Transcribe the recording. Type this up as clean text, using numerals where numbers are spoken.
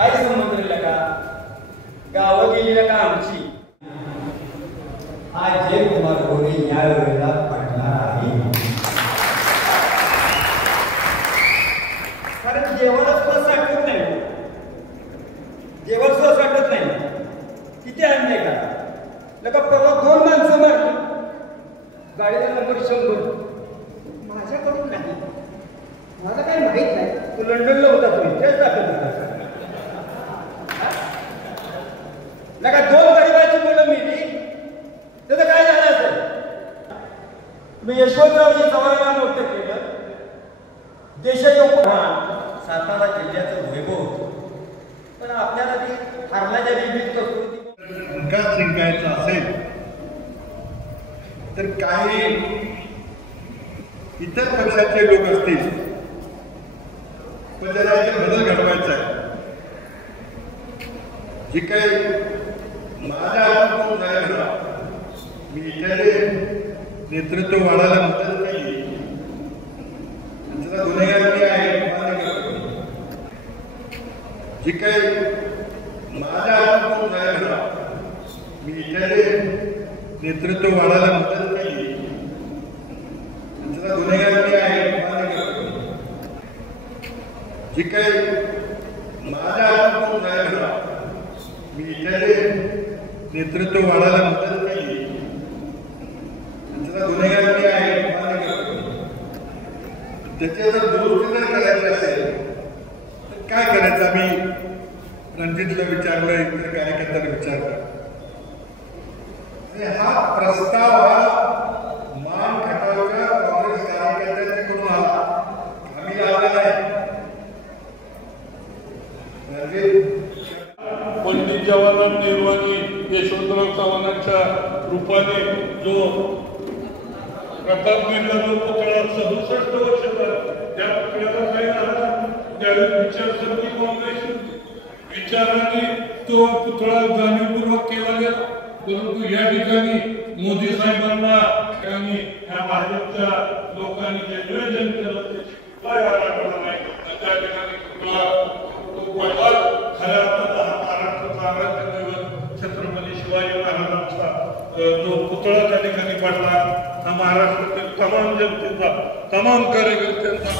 काय संबंध राहिला का गाव गेली का आमची आज जय कुमार गोरे या वेळेला पडणार आहे. कारण जेवण सुद्धा साठवत नाही, जेवण सुद्धा साठवत नाही. किती आणले का लका परवा 2 माणसं मारली, गाडीचा नंबर 100 माझ्याकडून नाही. मला काही माहित नाही, तू लंडनला होता, तुम्ही तेच दाखवत होता. लका 2 गरीबाची मुलं मिली, त्याचं काय झालं असेल. तुम्ही यशवंतरावजी चव्हाणांना मोठं केलं, देशाच्या सातारा जिल्ह्याचं वैभव होतं, पण आपल्याला ती हरण्याच्या निमित्त विकास जिंकायचा असेल तर काही इतर पक्षाचे लोक असतील, पण त्याला बदल घडवायचा आहे. जे काही माझ्या हातात झालं, मी इथे नेतृत्व वाढायला मदत केली, त्याचा गुन्हेगार मी आहे मान्य करतो. जे काही माझ्या हातात झालं, मी इथे नेतृत्व वाढायला मदत केली, त्याचा गुन्हेगार मी आहे मान्य करतो. जे काही माझ्या हातात झालं, मी इथे नेतृत्व वाढायला मदत केली, त्याचा गुन्हेगार मी आहे मान्य करतो. त्याच्या जर दुरुस्ती जर करायची असेल तर काय करायचं. आम्ही रणजितला विचारलं, इतर कार्यकर्त्यांना विचारलं. हा प्रस्ताव हा मान खटावच्या काँग्रेस कार्यकर्त्यांच्याकडून आला, आम्ही लावला नाही. पंडित जवाहरलाल नेहरू आणि यशवंतराव चव्हाणांच्या रूपाने जो प्रतापगडला जो पुतळा 67 वर्ष त्या पुतळ्याला काही झाला, त्यावेळी विचारसरणी काँग्रेस विचाराने तो पुतळा जाणीवपूर्वक केला गेला. परंतु या ठिकाणी मोदी साहेबांना आणि ह्या भाजपच्या लोकांनी जे नियोजन केलं काय नाही, त्या ठिकाणी खऱ्या अर्थाचा हा महाराष्ट्राचा आराध्य दैवत छत्रपती शिवाजी महाराजांचा जो पुतळा त्या ठिकाणी पडला, हा महाराष्ट्रातील तमाम जनतेचा, तमाम कार्यकर्त्यांचा